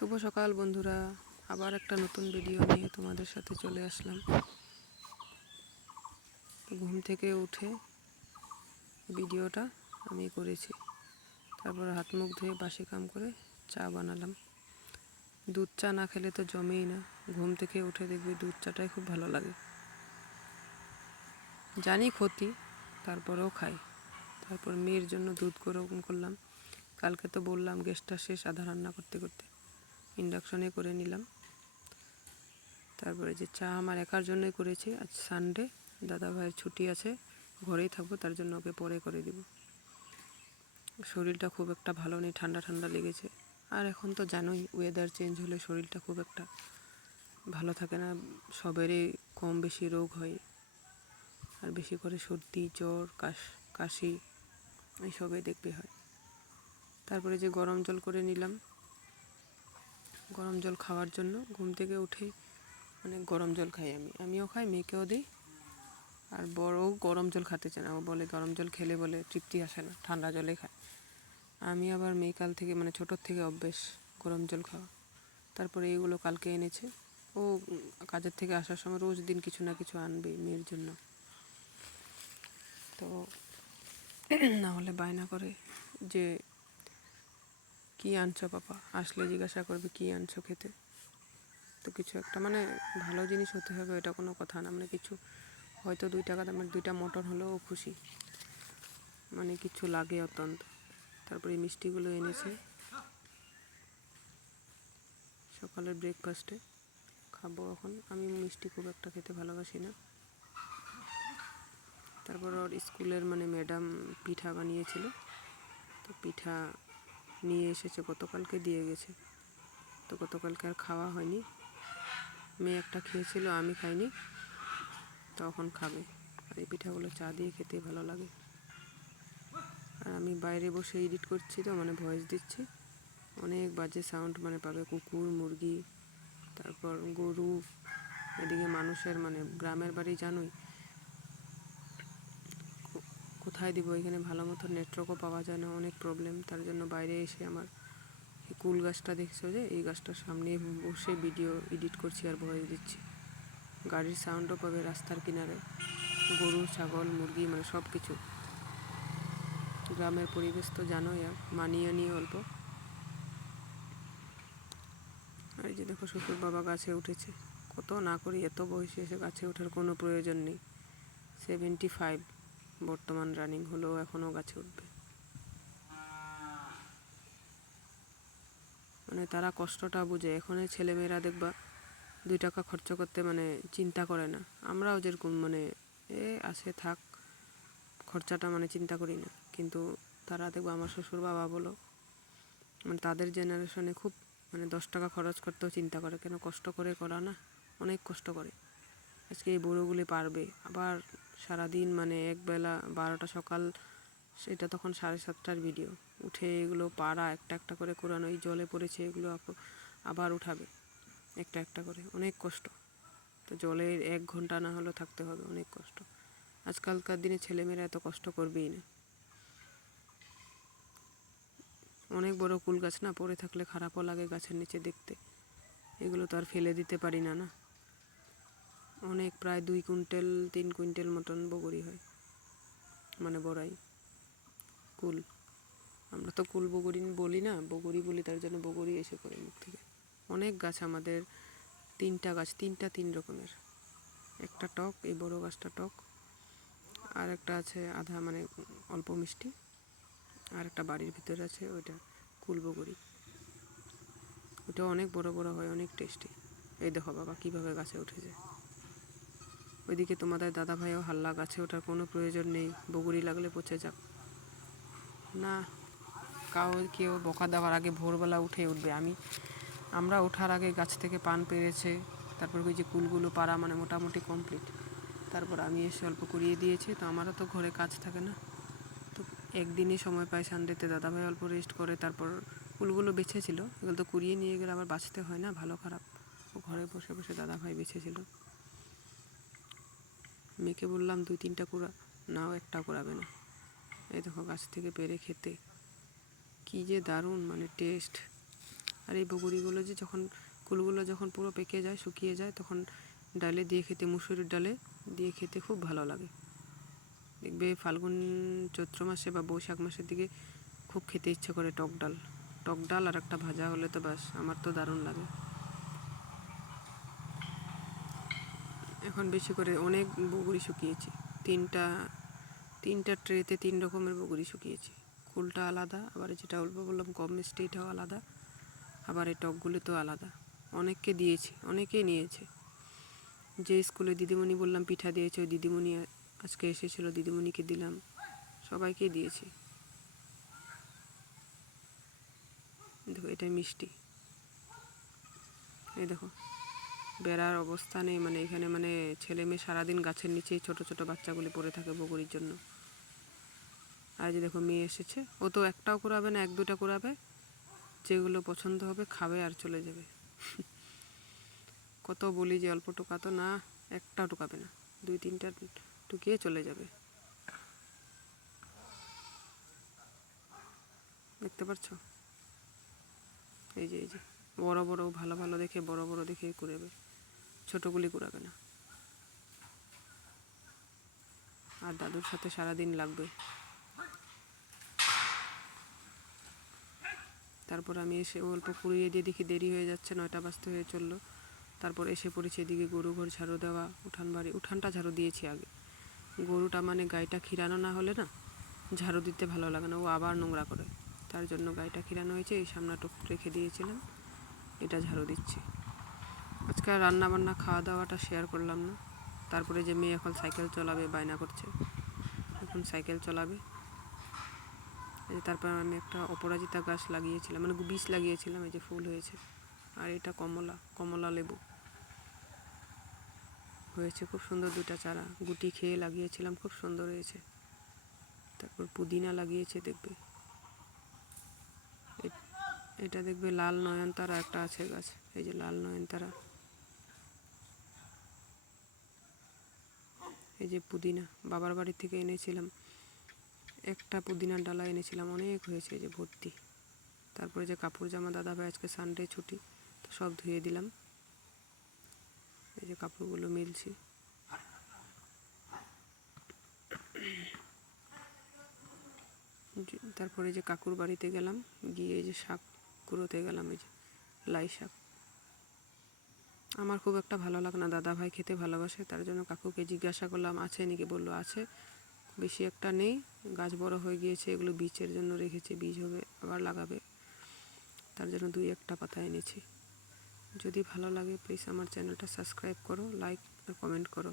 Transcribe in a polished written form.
শুভ সকাল বন্ধুরা, আবার একটা নতুন ভিডিও নিয়ে তোমাদের সাথে চলে আসলাম। ঘুম থেকে উঠে ভিডিওটা আমি করেছি, তারপর হাত মুখ ধুয়ে বাসি কাম করে চা বানালাম। দুধ চা না খেলে তো জমেই না। ঘুম থেকে উঠে দেখবে দুধ চাটাই খুব ভালো লাগে। জানি ক্ষতি, তারপরেও খাই। তারপর মেয়ের জন্য দুধ গরম করলাম। কালকে তো বললাম গ্যাসটা শেষ আধা রান্না করতে করতে, ইন্ডাকশনে করে নিলাম। তারপরে যে চা আমার একার জন্যই করেছি, আজ সানডে, দাদা ভাইয়ের ছুটি আছে, ঘরেই থাকবো, তার জন্য ওকে পরে করে দিব। শরীরটা খুব একটা ভালো নেই, ঠান্ডা ঠান্ডা লেগেছে। আর এখন তো জানোই ওয়েদার চেঞ্জ হলে শরীরটা খুব একটা ভালো থাকে না, সবেরই কম বেশি রোগ হয়। আর বেশি করে সর্দি, জ্বর, কাশি এইসবই দেখবে হয়। তারপরে যে গরম জল করে নিলাম, গরম জল খাওয়ার জন্য ঘুম থেকে উঠে মানে গরম জল খাই, আমিও খাই, মেয়েকেও দিই। আর বড়ও গরম জল খেতে চায় না, ও বলে গরম জল খেলে বলে তৃপ্তি আসে না, ঠান্ডা জলে খায়। আমি আবার মেয়েকাল থেকে মানে ছোটোর থেকে অভ্যেস গরম জল খাওয়া। তারপরে এইগুলো কালকে এনেছে, ও কাজের থেকে আসার সময় রোজ দিন কিছু না কিছু আনবে মেয়ের জন্য। তো না হলে বায়না করে যে কী আনছো পাপা, আসলে জিজ্ঞাসা করবে কী আনছো খেতে। তো কিছু একটা মানে ভালো জিনিস হতে হবে, এটা কোনো কথা না। মানে কিছু হয়তো 2 টাকা দামের 2টা মটন হলেও খুশি, মানে কিছু লাগে অত্যন্ত। তারপরে এই মিষ্টিগুলো এনেছে সকালের ব্রেকফাস্টে, খাবো এখন। আমি মিষ্টি খুব একটা খেতে ভালোবাসি না। তারপর ওর স্কুলের মানে ম্যাডাম পিঠা বানিয়েছিল, তো পিঠা নিয়ে এসেছে, গতকালকে দিয়ে গেছে। তো গতকালকে আর খাওয়া হয়নি, মেয়ে একটা খেয়েছিল, আমি খাইনি, তখন খাবে। আর এই পিঠাগুলো চা দিয়ে খেতে ভালো লাগে। আর আমি বাইরে বসে এডিট করছি, তো মানে ভয়েস দিচ্ছি, অনেক বাজে সাউন্ড মানে পাবে, কুকুর, মুরগি, তারপর গরু, এদিকে মানুষের মানে গ্রামের বাড়ি জানোই, কোথায় দিব, এখানে ভালো মতো নেটওয়ার্কও পাওয়া যায় না, অনেক প্রবলেম। তার জন্য বাইরে এসে আমার এই কুল গাছটা দেখছো যে, এই গাছটার সামনে বসে ভিডিও এডিট করছি আর ভয়েস দিচ্ছি। গাড়ির সাউন্ডও পাবে রাস্তার কিনারে, গরু, ছাগল, মুরগি, মানে সব কিছু। গ্রামের পরিবেশ তো জানোই, আর মানিয়ে নিয়ে অল্প। আর এই যে দেখো শ্বশুর বাবা গাছে উঠেছে, কত না করি, এত বয়সে এসে গাছে ওঠার কোনো প্রয়োজন নেই। 75 বর্তমান রানিং হলেও এখনও গাছে উঠবে। মানে তারা কষ্টটা বুঝে। এখন এই ছেলেমেয়েরা দেখবা 2 টাকা খরচ করতে মানে চিন্তা করে না। আমরাও যেরকম মানে আসে থাক, খরচাটা মানে চিন্তা করি না, কিন্তু তারা দেখবা, আমার শ্বশুর বাবা বলো, মানে তাদের জেনারেশনে খুব মানে 10 টাকা খরচ করতেও চিন্তা করে, কেন কষ্ট করে করা না, অনেক কষ্ট করে। আজকে এই বুড়োগুলি পারবে, আবার সারাদিন মানে একবেলা 12টা সকাল, সেটা তখন 7:30টার ভিডিও, উঠে এগুলো পাড়া একটা একটা করে কোরানো, এই জলে পড়েছে এগুলো আবার উঠাবে একটা একটা করে, অনেক কষ্ট। তো জলে 1 ঘন্টা না হলেও থাকতে হবে, অনেক কষ্ট। আজকালকার দিনে ছেলেমেয়েরা এত কষ্ট করবেই না। অনেক বড় কুল গাছ না, পড়ে থাকলে খারাপও লাগে গাছের নিচে দেখতে। এগুলো তো আর ফেলে দিতে পারি না, না। অনেক, প্রায় 2 কুইন্টাল 3 কুইন্টাল মতন বগরি হয়, মানে বড়াই কুল। আমরা তো কুল বগরি বলি না, বগরি বলি, তার জন্য বগরি এসে পড়ে মুখ থেকে। অনেক গাছ আমাদের, 3টা গাছ, 3 রকমের। একটা টক, এই বড় গাছটা টক, আর একটা আছে আধা মানে অল্প মিষ্টি, আর একটা বাড়ির ভিতরে আছে, ওইটা কুল বগরি। ওটা অনেক বড় বড় হয়, অনেক টেস্টি। এই দেখো বাবা কীভাবে গাছে উঠেছে। ওইদিকে তোমাদের দাদা ভাইও হাল্লা, গাছে ওঠার কোনো প্রয়োজন নেই, বগরি লাগলে পচে যাক না। কেউ বকা দেওয়ার আগে ভোরবেলা উঠে উঠবে। আমরা ওঠার আগে গাছ থেকে পান পেরেছে, তারপর ওই যে কুলগুলো পাড়া মানে মোটামুটি কমপ্লিট। তারপর আমি এসে অল্প করিয়ে দিয়েছি, তো আমারও তো ঘরে কাজ থাকে না, তো একদিনই সময় পাই সানডেতে, দাদাভাই অল্প রেস্ট করে। তারপর কুলগুলো বেছেছিল, এগুলো তো কুড়িয়ে নিয়ে গেলে আবার বাঁচতে হয় না, ভালো খারাপ। ও ঘরে বসে বসে দাদাভাই বেছেছিল। মেয়েকে বললাম 2-3টা কুড়া, নাও একটা কুড়াবে না। এই দেখো গাছ থেকে পেরে খেতে কী যে দারুণ মানে টেস্ট। আর এই বগুড়িগুলো যে যখন কুলগুলো যখন পুরো পেকে যায়, শুকিয়ে যায়, তখন ডালে দিয়ে খেতে, মুসুরির ডালে দিয়ে খেতে খুব ভালো লাগে। দেখবে ফাল্গুন চৈত্র মাসে বা বৈশাখ মাসের দিকে খুব খেতে ইচ্ছা করে টক ডাল আর একটা ভাজা হলে তো ব্যাস, আমার তো দারুণ লাগে। এখন বেশি করে অনেক বগুড়ি শুকিয়েছি, তিনটা ট্রেতে 3 রকমের বগুড়ি শুকিয়েছি। কুলটা আলাদা, আবার যেটা অল্প বললাম কম মিষ্টি, এটাও আলাদা, আবার এই টকগুলো তো আলাদা। অনেককে দিয়েছি, অনেকেই নিয়েছে। যে স্কুলে দিদিমণি বললাম পিঠা দিয়েছে, ওই দিদিমণি আজকে এসেছিলো, দিদিমণিকে দিলাম, সবাইকে দিয়েছি। দেখো এটাই মিষ্টি, এই দেখো বেড়ার অবস্থা নেই, মানে এখানে মানে ছেলে মেয়ে সারাদিন গাছের নিচেই ছোট ছোট বাচ্চাগুলি পড়ে থাকে বগুড়ির জন্য। আর যে দেখো মেয়ে এসেছে, ও তো একটাও কুড়াবে না, 1-2টা কুড়াবে, যেগুলো পছন্দ হবে খাবে আর চলে যাবে। কত বলি যে অল্প টোকাতো না, একটাও টোকাবে না, 2-3টা টুকিয়ে চলে যাবে। দেখতে পাচ্ছ, এই যে বড় বড় ভালো ভালো দেখে, বড় বড় দেখে কুড়াবে, ছোটগুলি কুড়াবে না। আর দাদুর সাথে সারাদিন লাগবে। তারপর আমি এসে অল্প কুড়িয়ে দিয়ে দেখি দেরি হয়ে যাচ্ছে, 9টা বাজতে হয়ে চললো। তারপর এসে পড়েছি এদিকে গরু ঘর ঝাড়ু দেওয়া, উঠানটা ঝাড়ু দিয়েছি আগে। গরুটা মানে গাইটা খিরানো না হলে না ঝাড়ু দিতে ভালো লাগে না, ও আবার নোংরা করে, তার জন্য গাইটা খিরানো হয়েছে, এই সামনাটা রেখে দিয়েছিলাম, এটা ঝাড়ু দিচ্ছি। আজকে রান্না বান্না খাওয়া দাওয়াটা শেয়ার করলাম না। তারপরে যে মেয়ে এখন সাইকেল চালাবে, বায়না করছে, এখন সাইকেল চালাবে। তারপর আমি একটা অপরাজিতা গাছ লাগিয়েছিলাম, মানে বীজ লাগিয়েছিলাম, এই যে ফুল হয়েছে। আর এটা কমলা লেবু হয়েছে, খুব সুন্দর 2টা চারা, গুটি খেয়ে লাগিয়েছিলাম, খুব সুন্দর হয়েছে। তারপর পুদিনা লাগিয়েছে, দেখবে এটা দেখবে লাল নয়নতারা একটা আছে গাছ, এই যে লাল নয়নতারা, এই যে পুদিনা বাবার বাড়ি থেকে এনেছিলাম, একটা পুদিনার ডালা এনেছিলাম, অনেক হয়েছে, এই যে ভর্তি। তারপরে যে কাপড় জামা, দাদা ভাই আজকে সানডে ছুটি, তো সব ধুয়ে দিলাম, এই যে কাপড়গুলো মিলছি। তারপরে যে কাকুর বাড়িতে গেলাম, গিয়ে এই যে শাক কুড়োতে গেলাম, এই যে লাই শাক। আমার খুব একটা ভালো লাগে না, দাদা ভাই খেতে ভালোবাসে, তার জন্য কাকুকে জিজ্ঞাসা করলাম আছে নাকি, বললো আছে, বেশি একটা নেই, গাছ বড় হয়ে গিয়েছে, এগুলো বীজের জন্য রেখেছে, বীজ হবে আবার লাগাবে, তার জন্য 2-1টা পাতা এনেছি। যদি ভালো লাগে প্লিজ আমার চ্যানেলটা সাবস্ক্রাইব করো, লাইক আর কমেন্ট করো।